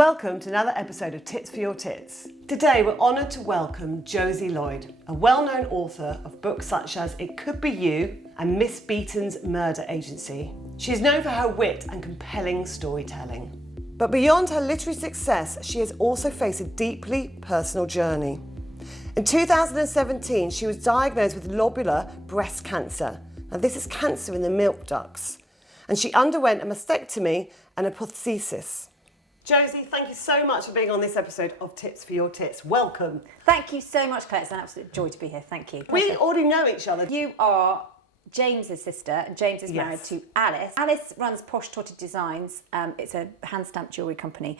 Welcome to another episode of Tits for Your Tits. Today we're honoured to welcome Josie Lloyd, a well-known author of books such as It Could Be You and Miss Beaton's Murder Agency. She is known for her wit and compelling storytelling. But beyond her literary success, she has also faced a deeply personal journey. In 2017, she was diagnosed with lobular breast cancer. Now this is cancer in the milk ducts. And she underwent a mastectomy and a prosthesis. Josie, thank you so much for being on this episode of Tits for Your Tits. Welcome. Thank you so much, Claire. It's an absolute joy to be here. Thank you. We already know each other. You are James's sister, and James is married to Alice. Alice runs Posh Totted Designs. It's a hand-stamped jewellery company.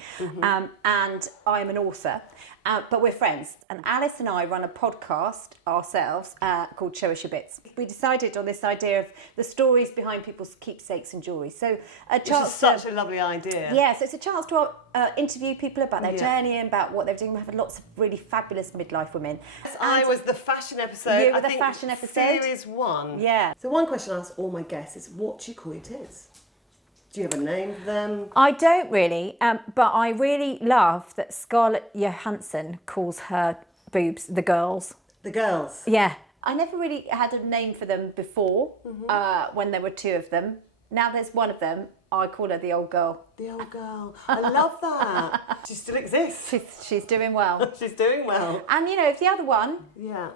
And I'm an author, but we're friends. And Alice and I run a podcast ourselves called Show Us Your Bits. We decided on this idea of the stories behind people's keepsakes and jewellery. So a chance. Which is such a lovely idea. Yeah, so it's a chance to interview people about their journey and about what they're doing. We've had lots of really fabulous midlife women. I was the fashion episode. You were the fashion episode. Series 1. Yeah. So one question I ask all my guests is, what do you call your tits? Do you have a name for them? I don't really, but I really love that Scarlett Johansson calls her boobs the girls. The girls? Yeah. I never really had a name for them before, when there were two of them. Now there's one of them. I call her the old girl. The old girl. I love that. She still exists. She's doing well. She's doing well. And, you know, the other one,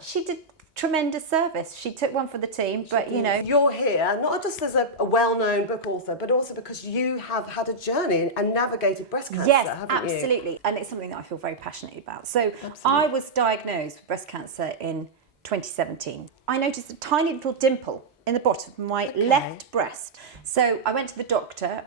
she did tremendous service. She took one for the team, but, you know. You're here, not just as a well-known book author, but also because you have had a journey and navigated breast cancer, haven't you? Yes, absolutely. And it's something that I feel very passionate about. So I was diagnosed with breast cancer in 2017. I noticed a tiny little dimple in the bottom of my left breast. So I went to the doctor.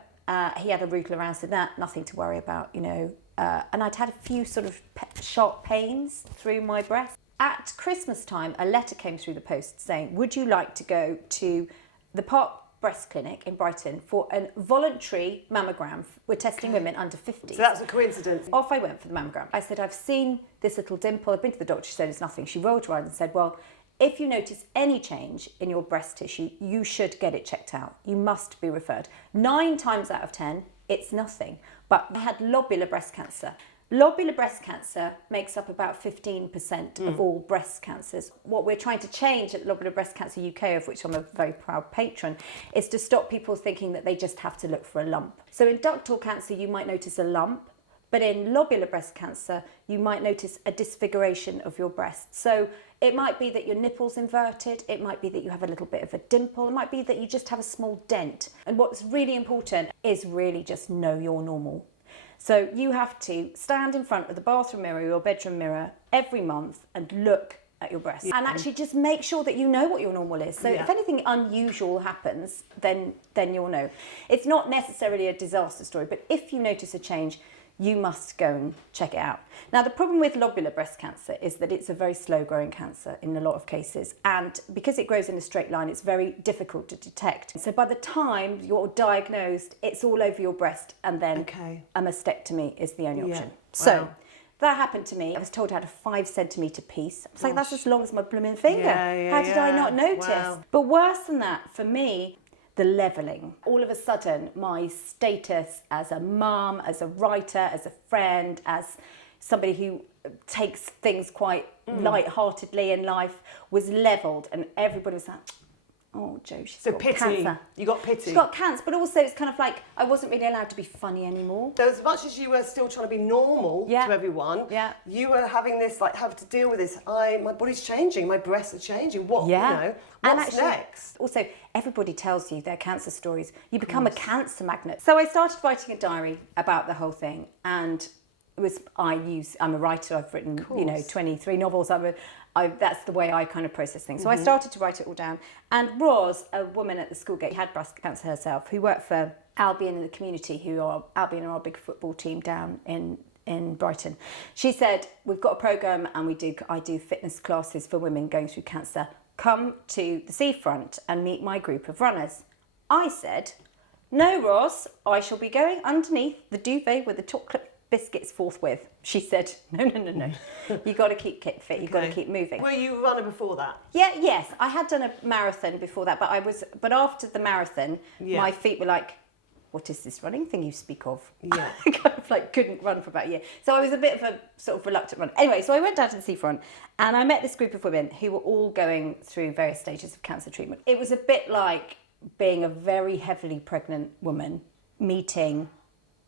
He had a rootle around, said, nothing to worry about, you know. And I'd had a few sort of sharp pains through my breast. At Christmas time, a letter came through the post saying, would you like to go to the Park Breast Clinic in Brighton for a voluntary mammogram? We're testing women under 50. So that's a coincidence. Off I went for the mammogram. I said, I've seen this little dimple. I've been to the doctor. She said it's nothing. She rolled her eyes and said, well, if you notice any change in your breast tissue, you should get it checked out. You must be referred. 9 times out of 10, it's nothing. But I had lobular breast cancer. Lobular breast cancer makes up about 15% of all breast cancers. What we're trying to change at Lobular Breast Cancer UK, of which I'm a very proud patron, is to stop people thinking that they just have to look for a lump. So in ductal cancer, you might notice a lump, but in lobular breast cancer, you might notice a disfiguration of your breast. So it might be that your nipple's inverted, it might be that you have a little bit of a dimple, it might be that you just have a small dent. And what's really important is really just know you're normal. So you have to stand in front of the bathroom mirror or your bedroom mirror every month and look at your breasts and actually just make sure that you know what your normal is. So if anything unusual happens, then you'll know. It's not necessarily a disaster story, but if you notice a change, you must go and check it out. Now, the problem with lobular breast cancer is that it's a very slow-growing cancer in a lot of cases. And because it grows in a straight line, it's very difficult to detect. So by the time you're diagnosed, it's all over your breast, and then a mastectomy is the only option. So that happened to me. I was told I had a 5-centimetre piece. I was like, that's as long as my blooming finger. How did I not notice? Wow. But worse than that, for me, the levelling. All of a sudden, my status as a mum, as a writer, as a friend, as somebody who takes things quite light-heartedly in life was levelled, and everybody was like, oh, Jo, she's got cancer. You got pity. She's got cancer, but also it's kind of like I wasn't really allowed to be funny anymore. So as much as you were still trying to be normal to everyone, you were having this, like, have to deal with this. My body's changing, my breasts are changing. What, you know, what's next? Also, everybody tells you their cancer stories. You become a cancer magnet. So I started writing a diary about the whole thing, and it was, I'm a writer. I've written, 23 novels. That's the way I kind of process things. So I started to write it all down. And Roz, a woman at the school gate, had breast cancer herself, who worked for Albion in the community, Albion are our big football team down in Brighton. She said, we've got a programme and I do fitness classes for women going through cancer. Come to the seafront and meet my group of runners. I said, no, Roz, I shall be going underneath the duvet with the chocolate biscuits forthwith. She said, no. You've got to keep fit. You've got to keep moving. Were you a runner before that? Yes. I had done a marathon before that, but after the marathon, my feet were like, what is this running thing you speak of? Yeah. I kind of like couldn't run for about a year. So I was a bit of a sort of reluctant runner. Anyway, so I went down to the seafront and I met this group of women who were all going through various stages of cancer treatment. It was a bit like being a very heavily pregnant woman meeting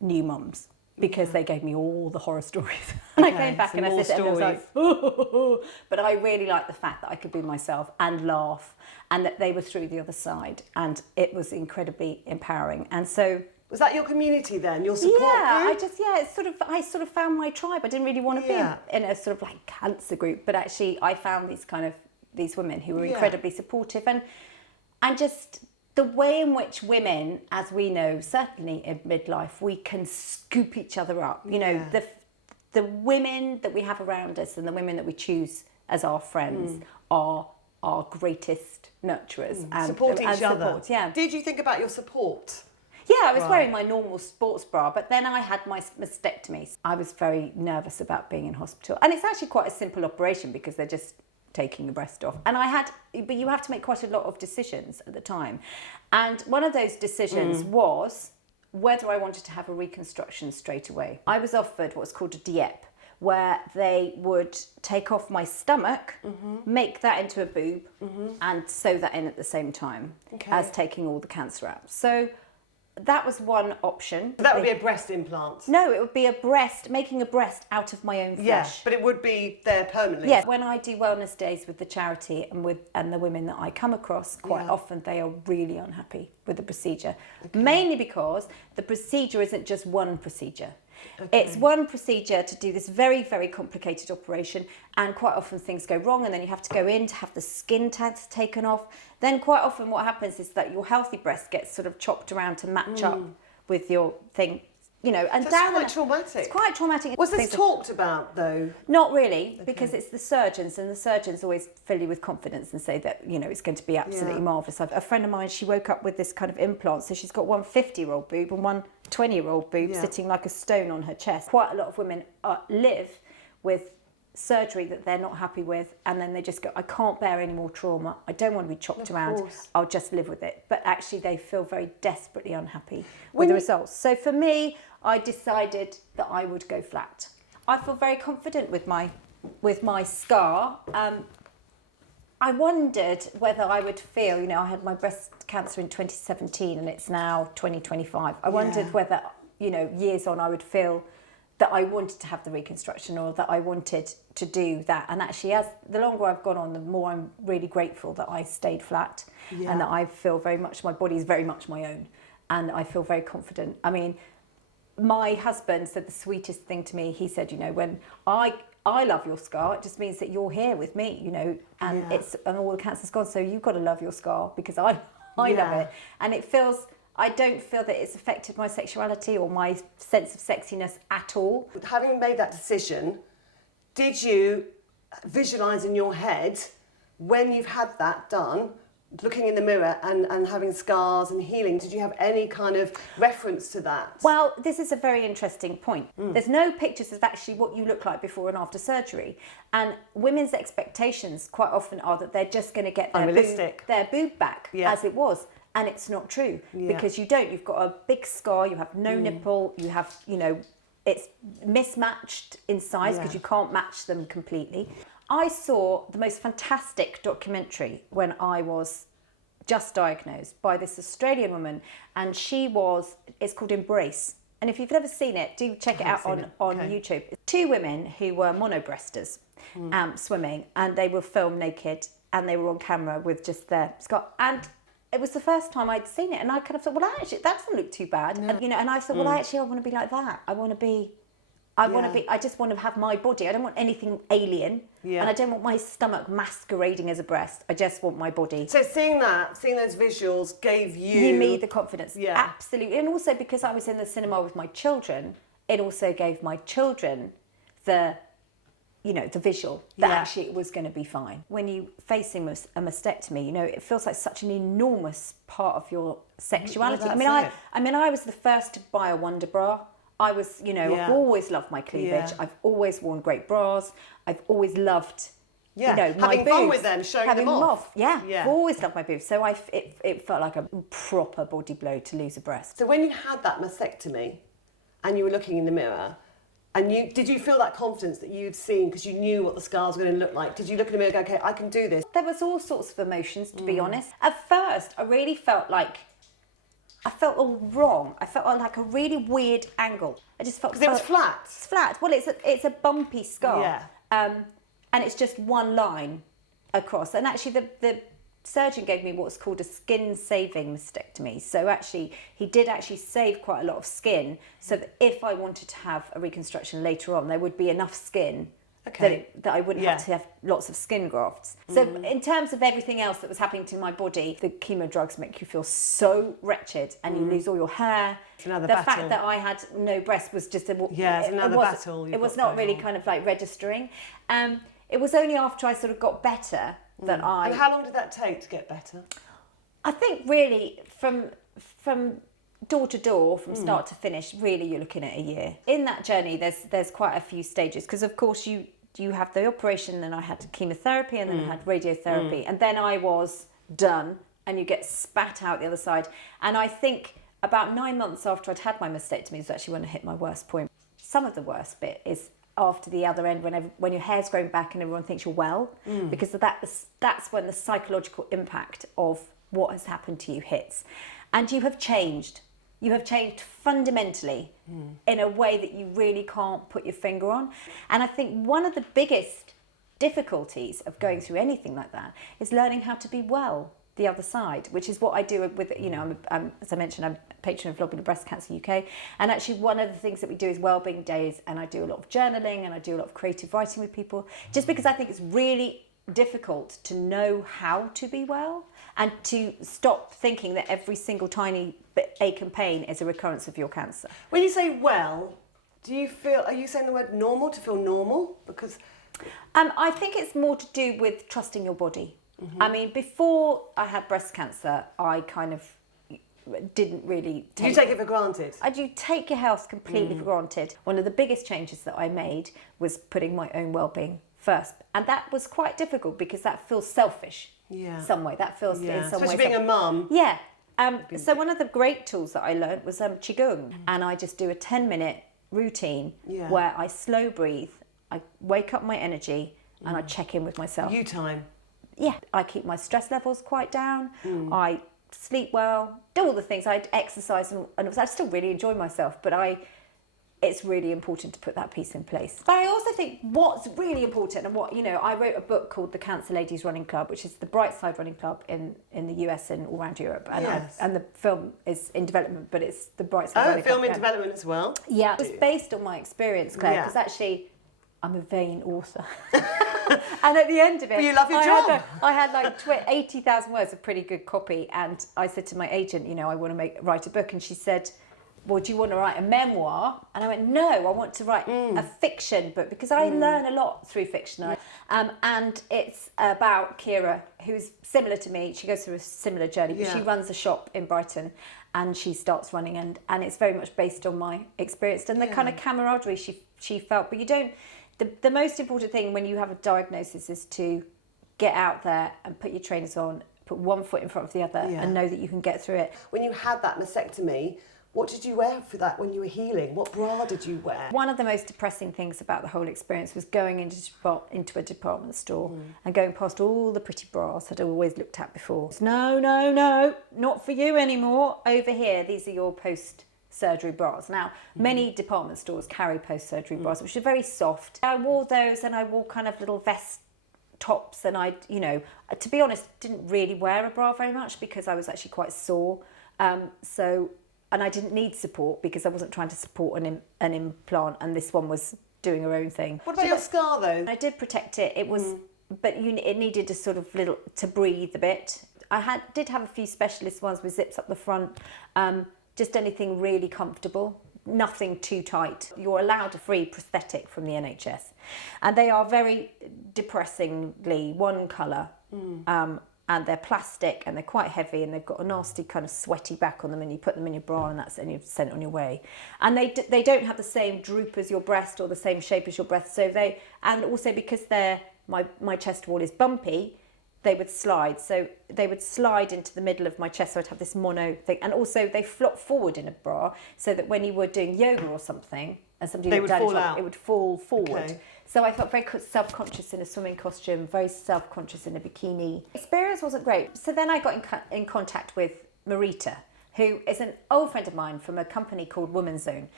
new mums, because they gave me all the horror stories. And I came back and I said to them, I was like, oh. But I really liked the fact that I could be myself and laugh, and that they were through the other side, and it was incredibly empowering. And so, was that your community then, your support group? I sort of found my tribe. I didn't really want to be in a sort of like cancer group, but actually I found these women who were incredibly supportive, and just the way in which women, as we know, certainly in midlife, we can scoop each other up. You know, the women that we have around us and the women that we choose as our friends are our greatest nurturers and support each other. Yeah. Did you think about your support? Yeah, I was wearing my normal sports bra, but then I had my mastectomy. I was very nervous about being in hospital, and it's actually quite a simple operation because they're just taking the breast off. And but you have to make quite a lot of decisions at the time. And one of those decisions was whether I wanted to have a reconstruction straight away. I was offered what's called a DIEP, where they would take off my stomach, make that into a boob, and sew that in at the same time as taking all the cancer out. So that was one option. So that would be a breast implant? No, it would be making a breast out of my own flesh. Yeah, but it would be there permanently. Yeah, when I do wellness days with the charity and the women that I come across, quite often they are really unhappy with the procedure. Mainly because the procedure isn't just one procedure. It's one procedure to do this very, very complicated operation, and quite often things go wrong, and then you have to go in to have the skin tags taken off. Then quite often what happens is that your healthy breast gets sort of chopped around to match up with your thing, you know. And that's quite traumatic. It's quite traumatic. Was this talked about though? Not really, because it's the surgeons, and the surgeons always fill you with confidence and say that, you know, it's going to be absolutely marvellous. A friend of mine, she woke up with this kind of implant, so she's got one 50-year-old boob and one 20-year-old boob sitting like a stone on her chest. Quite a lot of women live with surgery that they're not happy with, and then they just go, I can't bear any more trauma, I don't want to be chopped around, I'll just live with it. But actually they feel very desperately unhappy with the results. So for me, I decided that I would go flat. I feel very confident with my scar. I wondered whether I would feel, you know, I had my breast cancer in 2017 and it's now 2025. I wondered whether, you know, years on I would feel that I wanted to have the reconstruction, or that I wanted to do that. And actually, as the longer I've gone on, the more I'm really grateful that I stayed flat, and that I feel very much, my body is very much my own, and I feel very confident. I mean, my husband said the sweetest thing to me. He said, you know, when I love your scar, it just means that you're here with me, you know, and and all the cancer's gone. So you've got to love your scar, because I love it. And I don't feel that it's affected my sexuality or my sense of sexiness at all. Having made that decision, did you visualise in your head, when you've had that done, looking in the mirror and having scars and healing, did you have any kind of reference to that? Well, this is a very interesting point. There's no pictures of actually what you look like before and after surgery. And women's expectations quite often are that they're just going to get their boob back as it was. And it's not true, because you don't. You've got a big scar, you have no nipple, you have, you know, it's mismatched in size because you can't match them completely. I saw the most fantastic documentary when I was just diagnosed by this Australian woman, and it's called Embrace. And if you've never seen it, do check it out on YouTube. Two women who were monobreasters swimming, and they were filmed naked, and they were on camera with just their scar. And it was the first time I'd seen it, and I kind of thought, well, actually, that doesn't look too bad. No. And, you know, and I thought, well, actually, I want to be like that. I just want to have my body. I don't want anything alien, and I don't want my stomach masquerading as a breast. I just want my body. So seeing those visuals gave you me the confidence. Yeah, absolutely. And also because I was in the cinema with my children, it also gave my children the visual that actually it was going to be fine. When you facing a mastectomy, you know, it feels like such an enormous part of your sexuality. Well, I was the first to buy a Wonder Bra. I was, you know, I've always loved my cleavage. I've always worn great bras. I've always loved Yeah, you know, my having fun boobs, with them, showing having them off. Yeah, Yeah. I've always loved my boobs. So it felt like a proper body blow to lose a breast. So when you had that mastectomy and you were looking in the mirror, and did you feel that confidence that you'd seen because you knew what the scars were going to look like? Did you look in the mirror and go, okay, I can do this? There was all sorts of emotions, to be honest. At first, I really felt like I felt all wrong. I felt like a really weird angle. I just felt Because it was flat. It's flat. Well, it's a bumpy scar. Yeah. And it's just one line across. And actually, the surgeon gave me what's called a skin-saving mastectomy. So actually, he did actually save quite a lot of skin, so that if I wanted to have a reconstruction later on, there would be enough skin that I wouldn't have to have lots of skin grafts. So in terms of everything else that was happening to my body, the chemo drugs make you feel so wretched, and you lose all your hair. It's another the battle. fact that I had no breast was just it's another battle. It was not really kind of like registering. It was only after I sort of got better that And how long did that take to get better? I think really from door to door, from start to finish, really you're looking at a year. In that journey, there's quite a few stages, because of course you have the operation, and I had chemotherapy, and then I had radiotherapy, and then I was done, and you get spat out the other side. And I think about 9 months after I'd had my mastectomy was actually when I hit my worst point. Some of the worst bit is after the other end, when your hair's growing back and everyone thinks you're well, because that's when the psychological impact of what has happened to you hits. And you have changed. You have changed fundamentally in a way that you really can't put your finger on. And I think one of the biggest difficulties of going through anything like that is learning how to be well the other side, which is what I do with, you know, I'm, as I mentioned, I'm a patron of Lobular Breast Cancer UK. And actually one of the things that we do is wellbeing days, and I do a lot of journaling, and I do a lot of creative writing with people, just because I think it's really difficult to know how to be well, and to stop thinking that every single tiny ache and pain is a recurrence of your cancer. When you say well, are you saying the word normal to feel normal? Because I think it's more to do with trusting your body. I mean, before I had breast cancer, I kind of didn't really take... You take it for granted? I do take your health completely for granted. One of the biggest changes that I made was putting my own well-being first. And that was quite difficult, because that feels selfish some way. That feels in some Especially way... being a mum. Yeah. So one of the great tools that I learned was Qigong. And I just do a 10-minute routine where I slow breathe, I wake up my energy, and I check in with myself. You time. Yeah, I keep my stress levels quite down. I sleep well, do all the things. I exercise, and I still really enjoy myself, but it's really important to put that piece in place. But I also think what's really important, and what, you know, I wrote a book called The Cancer Ladies Running Club, which is the Bright Side Running Club in the US and all around Europe. And and the film is in development, but it's the Bright Side Running Club. Oh, film in development as well? Yeah, it was based on my experience, Claire, because actually I'm a vain author. And at the end of it, but you love your job. I had like 80,000 words of pretty good copy, and I said to my agent, you know, I want to write a book, and she said, well, do you want to write a memoir? And I went, no, I want to write a fiction book, because I learn a lot through fiction. And it's about Kira, who's similar to me. She goes through a similar journey, but she runs a shop in Brighton, and she starts running, and it's very much based on my experience and the kind of camaraderie she felt. But you don't... The most important thing when you have a diagnosis is to get out there and put your trainers on, put one foot in front of the other, and know that you can get through it. When you had that mastectomy, what did you wear for that when you were healing? What bra did you wear? One of the most depressing things about the whole experience was going into a department store and going past all the pretty bras I'd always looked at before. No, not for you anymore. Over here, these are your post-surgery bras. Now, many department stores carry post-surgery bras, which are very soft. I wore those, and I wore kind of little vest tops, and I, you know, to be honest, didn't really wear a bra very much because I was actually quite sore. And I didn't need support because I wasn't trying to support an implant, and this one was doing her own thing. What about your scar though? I did protect it. It was, but it needed to sort of to breathe a bit. I did have a few specialist ones with zips up the front. Just anything really comfortable, nothing too tight. You're allowed a free prosthetic from the NHS, and they are very depressingly one colour. And they're plastic, and they're quite heavy, and they've got a nasty kind of sweaty back on them, and you put them in your bra, and you've sent it on your way. And they don't have the same droop as your breast or the same shape as your breast. And also because they're my chest wall is bumpy, they would slide. So they would slide into the middle of my chest. So I'd have this mono thing. And also they flop forward in a bra so that when you were doing yoga or something, and somebody They looked would down, fall out. it would fall forward. Okay. So I felt very self-conscious in a swimming costume, very self-conscious in a bikini. Experience wasn't great. So then I got in contact with Marita, who is an old friend of mine from a company called Woman's Zone.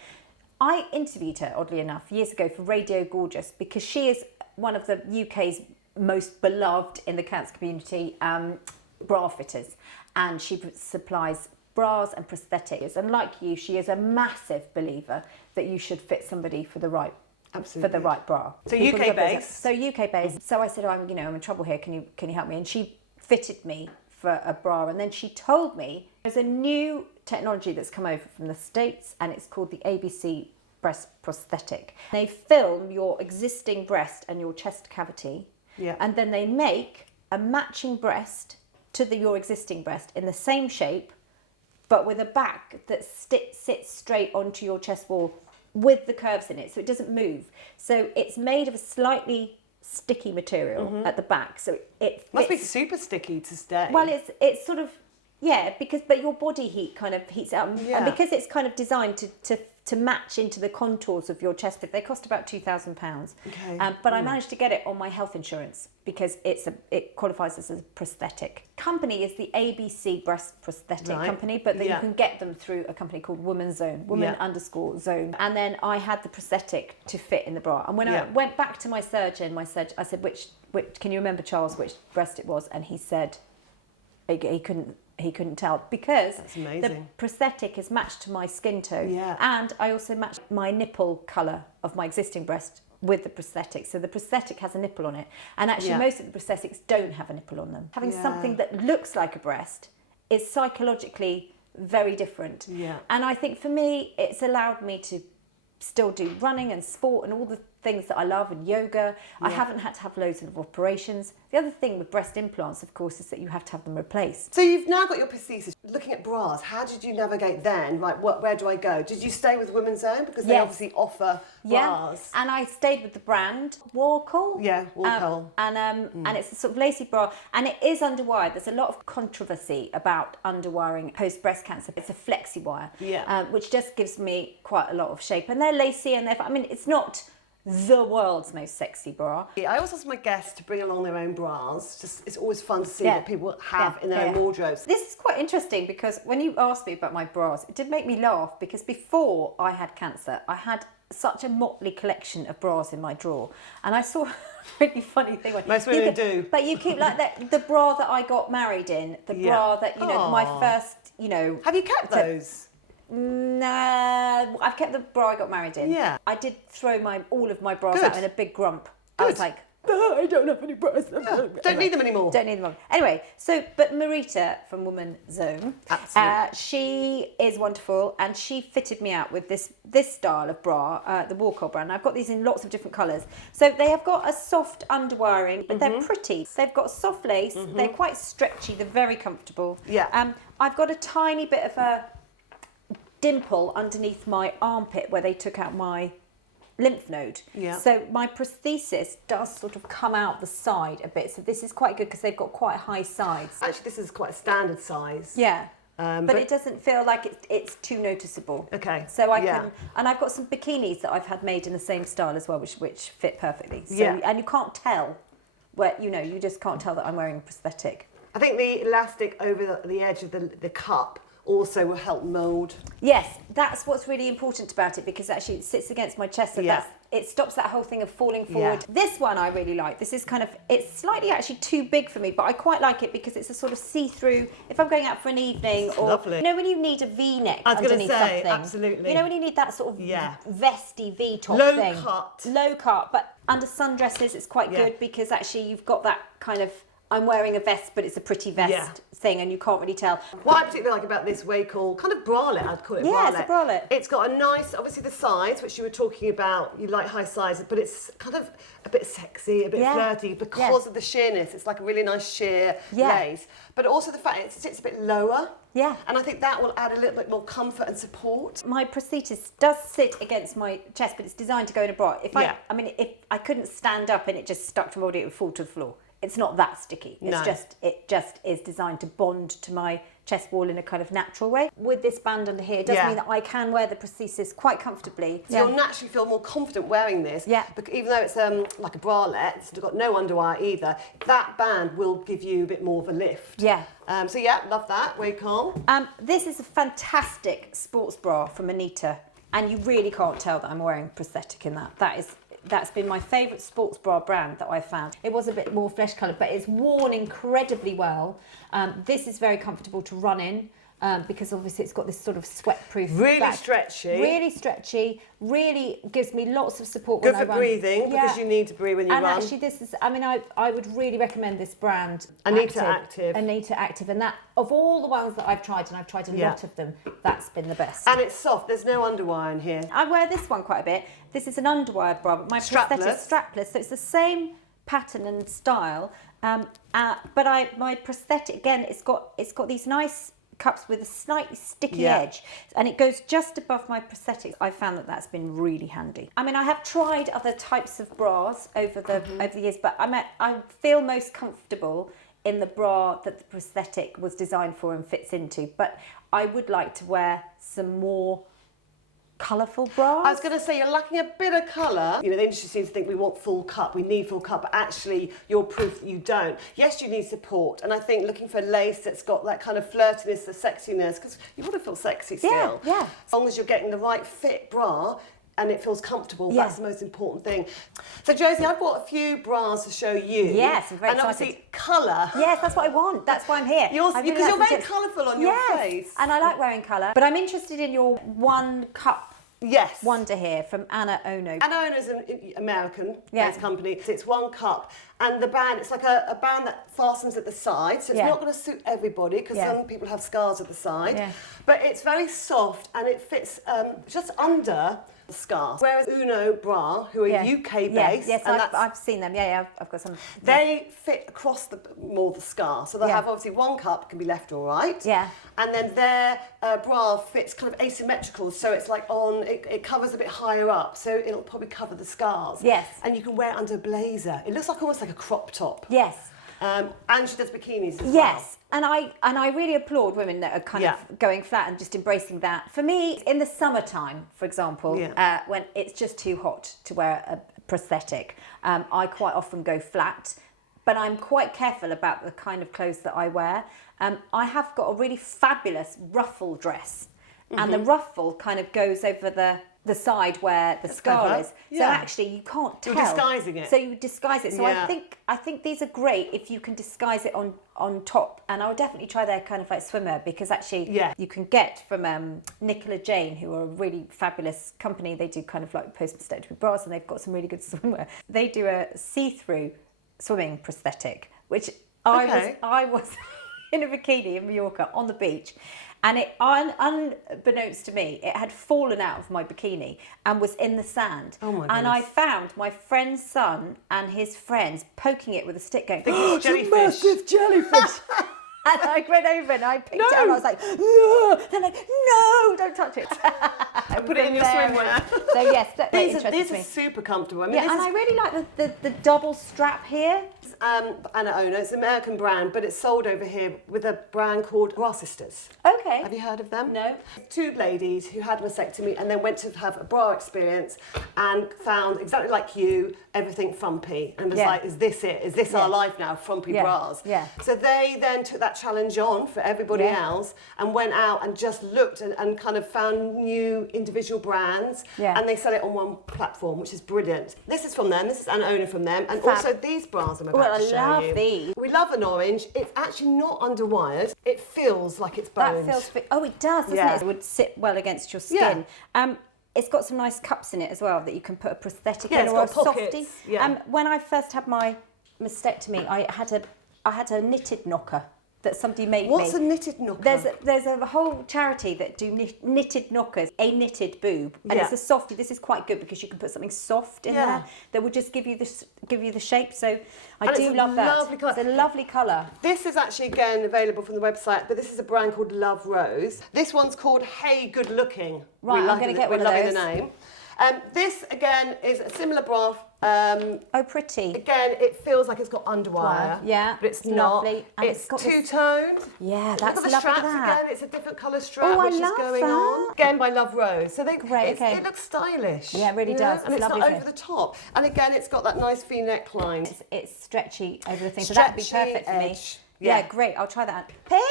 I interviewed her, oddly enough, years ago for Radio Gorgeous because she is one of the UK's most beloved in the cancer community bra fitters, and she supplies bras and prosthetics. And like you, she is a massive believer that you should fit somebody for the right bra. So UK based. So UK based. So I said, I'm in trouble here. Can you help me? And she fitted me for a bra, and then she told me there's a new technology that's come over from the States, and it's called the ABC breast prosthetic. They film your existing breast and your chest cavity. Yeah. And then they make a matching breast to your existing breast in the same shape, but with a back that sits straight onto your chest wall with the curves in it, so it doesn't move. So it's made of a slightly sticky material at the back, so it fits. Must be super sticky to stay. Well, it's sort of, but your body heat kind of heats it up, and because it's kind of designed to match into the contours of your chest. They cost about £2,000. Okay. But I managed to get it on my health insurance because it qualifies as a prosthetic. Company is the ABC breast prosthetic company, but then you can get them through a company called Woman's Zone, woman_zone. And then I had the prosthetic to fit in the bra. And when I went back to my surgeon, I said, which can you remember, Charles, which breast it was? And he said he couldn't tell because the prosthetic is matched to my skin tone, and I also matched my nipple colour of my existing breast with the prosthetic. So the prosthetic has a nipple on it, and actually most of the prosthetics don't have a nipple on them. Having something that looks like a breast is psychologically very different. And I think for me, it's allowed me to still do running and sport and all the things that I love and yoga. I haven't had to have loads of operations. The other thing with breast implants, of course, is that you have to have them replaced. So you've now got your prosthesis. Looking at bras, how did you navigate then? Like, where do I go? Did you stay with Women's Zone? Because they obviously offer bras. And I stayed with the brand Warhol. Yeah, Warhol. And it's a sort of lacy bra, and it is underwired. There's a lot of controversy about underwiring post breast cancer. It's a flexi wire, which just gives me quite a lot of shape. And they're lacy, and it's not the world's most sexy bra. I always ask my guests to bring along their own bras. It's always fun to see what people have in their own wardrobes. This is quite interesting because when you asked me about my bras, it did make me laugh because before I had cancer, I had such a motley collection of bras in my drawer, and I saw a really funny thing. Most women do. But you keep like that. The bra that I got married in, the bra that my first, Have you kept those? No, I've kept the bra I got married in. Yeah. I did throw all of my bras out in a big grump. I was like, I don't have any bras. Don't need them anymore. Don't need them anymore. Anyway, but Marita from Woman's Zone, she is wonderful, and she fitted me out with this style of bra, the Warhol brand. I've got these in lots of different colours. So they have got a soft underwiring, but they're pretty. They've got soft lace. They're quite stretchy. They're very comfortable. Yeah. I've got a tiny bit of a dimple underneath my armpit where they took out my lymph node. So my prosthesis does sort of come out the side a bit. So this is quite good because they've got quite high sides. Actually, this is quite a standard size. Yeah. But it doesn't feel like it's too noticeable. Okay. So I can, and I've got some bikinis that I've had made in the same style as well, which fit perfectly. So, and you can't tell you just can't tell that I'm wearing a prosthetic. I think the elastic over the edge of the cup also will help mould. Yes, that's what's really important about it because actually it sits against my chest, so it stops that whole thing of falling forward. This one I really like. This is it's slightly actually too big for me, but I quite like it because it's a sort of see-through, if I'm going out for an evening or, lovely. When you need a V-neck underneath something. Absolutely. When you need that sort of vesty V-top thing. Low cut, but under sundresses it's quite good because actually you've got that kind of I'm wearing a vest, but it's a pretty vest thing, and you can't really tell. What I particularly like about this Waycall kind of bralette, I'd call it Yeah, bralette. it's a bralette. It's got a nice, obviously the size, which you were talking about, you like high sizes, but it's kind of a bit sexy, a bit flirty because of the sheerness. It's like a really nice sheer lace. But also the fact it sits a bit lower. Yeah. And I think that will add a little bit more comfort and support. My prosthesis does sit against my chest, but it's designed to go in a bra. If I couldn't stand up and it just stuck to my body, it would fall to the floor. It's not that sticky. It just is designed to bond to my chest wall in a kind of natural way. With this band under here, it does mean that I can wear the prosthesis quite comfortably. So you'll naturally feel more confident wearing this. Yeah. Even though it's like a bralette, it's got no underwire either, that band will give you a bit more of a lift. Yeah. So yeah, love that. Waycall. This is a fantastic sports bra from Anita, and you really can't tell that I'm wearing prosthetic in that. That's been my favourite sports bra brand that I've found. It was a bit more flesh coloured, but it's worn incredibly well. This is very comfortable to run in because obviously it's got this sort of sweat-proof back. Stretchy. Really stretchy, really gives me lots of support Good when I for run. breathing, because you need to breathe when you run. And actually this is, I mean, I would really recommend this brand. Anita Active. Anita Active. And that, of all the ones that I've tried, and I've tried a lot of them, that's been the best. And it's soft, there's no underwire in here. I wear this one quite a bit. This is an underwire bra, but my prosthetic is strapless, so it's the same pattern and style. But my prosthetic, again, it's got these nice cups with a slightly sticky edge, and it goes just above my prosthetic. I found that that's been really handy. I mean, I have tried other types of bras over the years, but I feel most comfortable in the bra that the prosthetic was designed for and fits into. But I would like to wear some more colourful bras. I was going to say, you're lacking a bit of colour. You know, the industry seems to think we want full cup, we need full cup, but actually you're proof that you don't. Yes, you need support, and I think looking for lace that's got that kind of flirtiness, the sexiness, because you want to feel sexy still. Yeah. As long as you're getting the right fit bra, and it feels comfortable, that's the most important thing. So Josie, I've brought a few bras to show you. Yes, I'm very excited. And obviously colour. Yes, that's what I want. That's why I'm here. Because you're very colourful on your face. And I like wearing colour. But I'm interested in your one cup wonder here from Anna Ono. Anna Ono is an American-based company. It's one cup, and the band, it's like a band that fastens at the side, so it's not going to suit everybody, because some people have scars at the side. Yeah. But it's very soft, and it fits just under the scar. Whereas Uno Bra, who are UK-based, yes, I've seen them. I've got some. They fit across the scar, so they'll have obviously one cup can be left or right. Yeah. And then their bra fits kind of asymmetrical, so it's like it covers a bit higher up, so it'll probably cover the scars. Yes. And you can wear it under a blazer. It looks like almost like a crop top. Yes. And she does bikinis as well. Yes. And I really applaud women that are kind of going flat and just embracing that. For me, in the summertime, for example, when it's just too hot to wear a prosthetic, I quite often go flat, but I'm quite careful about the kind of clothes that I wear. I have got a really fabulous ruffle dress, and the ruffle kind of goes over the side where the scar is. So actually you can't tell. You're disguising it. So you disguise it. So I think these are great if you can disguise it on top. And I would definitely try their kind of like swimwear, because actually you can get from Nicola Jane, who are a really fabulous company. They do kind of like post-mastectomy bras, and they've got some really good swimwear. They do a see-through swimming prosthetic, which I was in a bikini in Mallorca on the beach. And it, unbeknownst to me, it had fallen out of my bikini and was in the sand. Oh my goodness. And I found my friend's son and his friends poking it with a stick going, "Oh, jellyfish. Massive jellyfish." And I went over and I picked it up and I was like, "No!" They're like, "No, don't touch it." And put it in your swimwear. So yes, these are super comfortable. I mean, and I really like the double strap here. Anna Ono, it's an American brand, but it's sold over here with a brand called Bra Sisters. Okay. Have you heard of them? No. Two ladies who had a mastectomy and then went to have a bra experience and found, exactly like you, everything frumpy. And was like, is this it? Is this our life now, frumpy bras? Yeah. So they then took that challenge on for everybody else and went out and just looked and kind of found new individual brands. Yeah. And they sell it on one platform, which is brilliant. This is from them. This is Anna Ono from them. And also these bras I'm about to show you. I love these. We love an orange. It's actually not underwired. It feels like it's boned. That feels, it does, doesn't it? It would sit well against your skin. Yeah. It's got some nice cups in it as well that you can put a prosthetic in, or a softie. Yeah. When I first had my mastectomy, I had I had a knitted knocker that somebody made me. What's a knitted knocker? There's a whole charity that do knitted knockers, a knitted boob, and it's a softie. This is quite good because you can put something soft in there that will just give you the shape. So I do love that. Lovely colour. It's a lovely colour. This is actually again available from the website, but this is a brand called Love Rose. This one's called Hey Good Looking. Right, I'm going to get one of those. We're loving the name. This again is a similar bra. Oh, pretty. Again, it feels like it's got underwire. Yeah, but it's not. lovely. And it's two-toned. Yeah, that's Look at the lovely. straps That. again. It's a different colour strap Oh, I which is love going that. on. Again by Love Rose. So Okay. it looks stylish. Yeah, it really does. And It's it's not lovely over the top. And again, it's got that nice V-neck line. It's stretchy over the thing, so that'd be perfect for me. Edge. Yeah, great. I'll try that. Pink.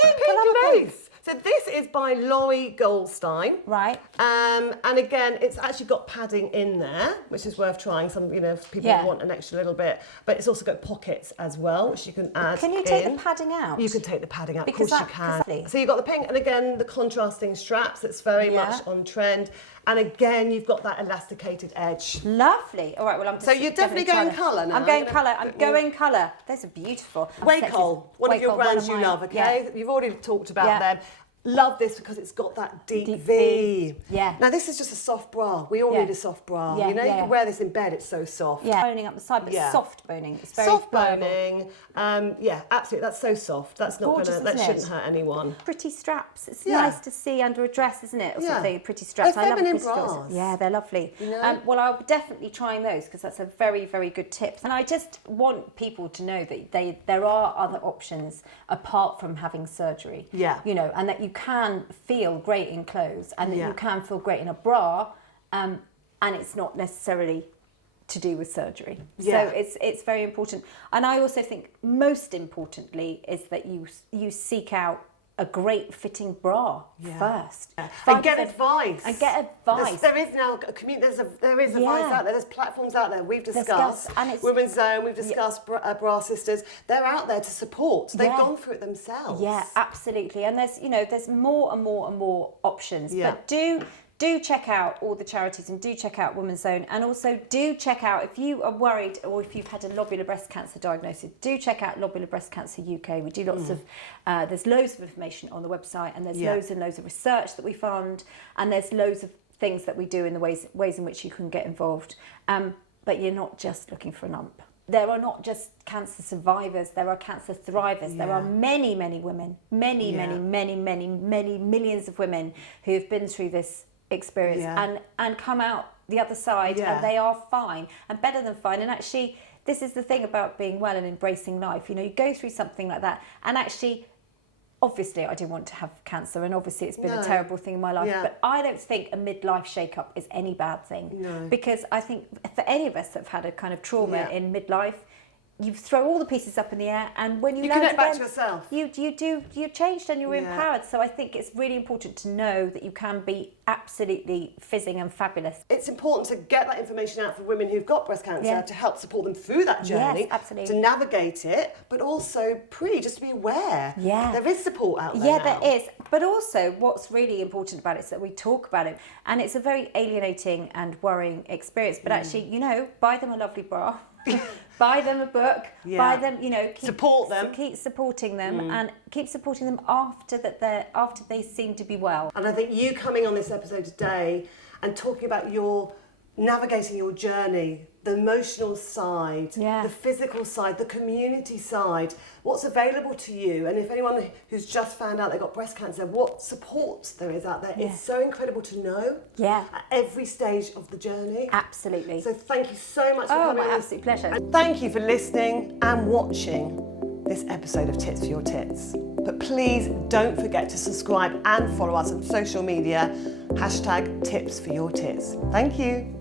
Lace. So this is by Laurie Goldstein. Right. And again, it's actually got padding in there, which is worth trying. Some, if people want an extra little bit. But it's also got pockets as well, which you can add. Can you take the padding out? You can take the padding out. Because of course you can. So you've got the pink, and again the contrasting straps. That's very much on trend. And again, you've got that elasticated edge. Lovely. All right. Well, So you're definitely going colour now. I'm going colour. I'm going colour. Those are beautiful. Waycol, one of your brands you love. Okay, you've already talked about them. Love this because it's got that deep V. Yeah. Now this is just a soft bra. We all need a soft bra. You can wear this in bed. It's so soft. Yeah. Boning up the side, but soft boning. It's very soft boning. Yeah, absolutely. That's so soft. That's not gorgeous, gonna. That shouldn't hurt anyone. Pretty straps. It's nice to see under a dress, isn't it? Or something. Pretty straps. They're feminine bras. Yeah, they're lovely. Well, I'll be definitely trying those because that's a very, very good tip. And I just want people to know that there are other options apart from having surgery. Yeah. And that you can feel great in clothes and that you can feel great in a bra, and it's not necessarily to do with surgery. Yeah. So it's very important. And I also think most importantly is that you seek out a great fitting bra first. And get advice. There is now a community. There is advice out there. There's platforms out there. We've discussed Women's Zone. We've discussed Bra Sisters. They're out there to support. They've gone through it themselves. Yeah, absolutely. And there's more and more and more options. Yeah. But do check out all the charities and do check out Women's Zone, and also do check out, if you are worried or if you've had a lobular breast cancer diagnosis, do check out Lobular Breast Cancer UK. We do lots of, there's loads of information on the website, and there's loads and loads of research that we fund, and there's loads of things that we do in the ways in which you can get involved. But you're not just looking for a lump. There are not just cancer survivors, there are cancer thrivers. There are many, many women, many millions of women who have been through this experience and come out the other side and they are fine and better than fine. And actually, this is the thing about being well and embracing life. You go through something like that, and actually, obviously I didn't want to have cancer, and obviously it's been a terrible thing in my life, but I don't think a midlife shake-up is any bad thing, because I think for any of us that have had a kind of trauma in midlife, you throw all the pieces up in the air, and when you land connect back again, to yourself. You're changed and you're empowered. So I think it's really important to know that you can be absolutely fizzing and fabulous. It's important to get that information out for women who've got breast cancer to help support them through that journey, absolutely. to navigate it, but also just to be aware. Yeah. There is support out there. Yeah, now. there is. But also what's really important about it is that we talk about it. And it's a very alienating and worrying experience. But actually, buy them a lovely bra. Buy them a book, buy them, support them. Keep supporting them, and keep supporting them after they seem to be well. And I think you coming on this episode today and talking about your navigating your journey, the emotional side, the physical side, the community side, what's available to you, and if anyone who's just found out they've got breast cancer, what support there is out there is so incredible to know at every stage of the journey. Absolutely. So thank you so much for coming on. My absolute pleasure. And thank you for listening and watching this episode of Tits for Your Tits. But please don't forget to subscribe and follow us on social media, #TipsForYourTits. Thank you.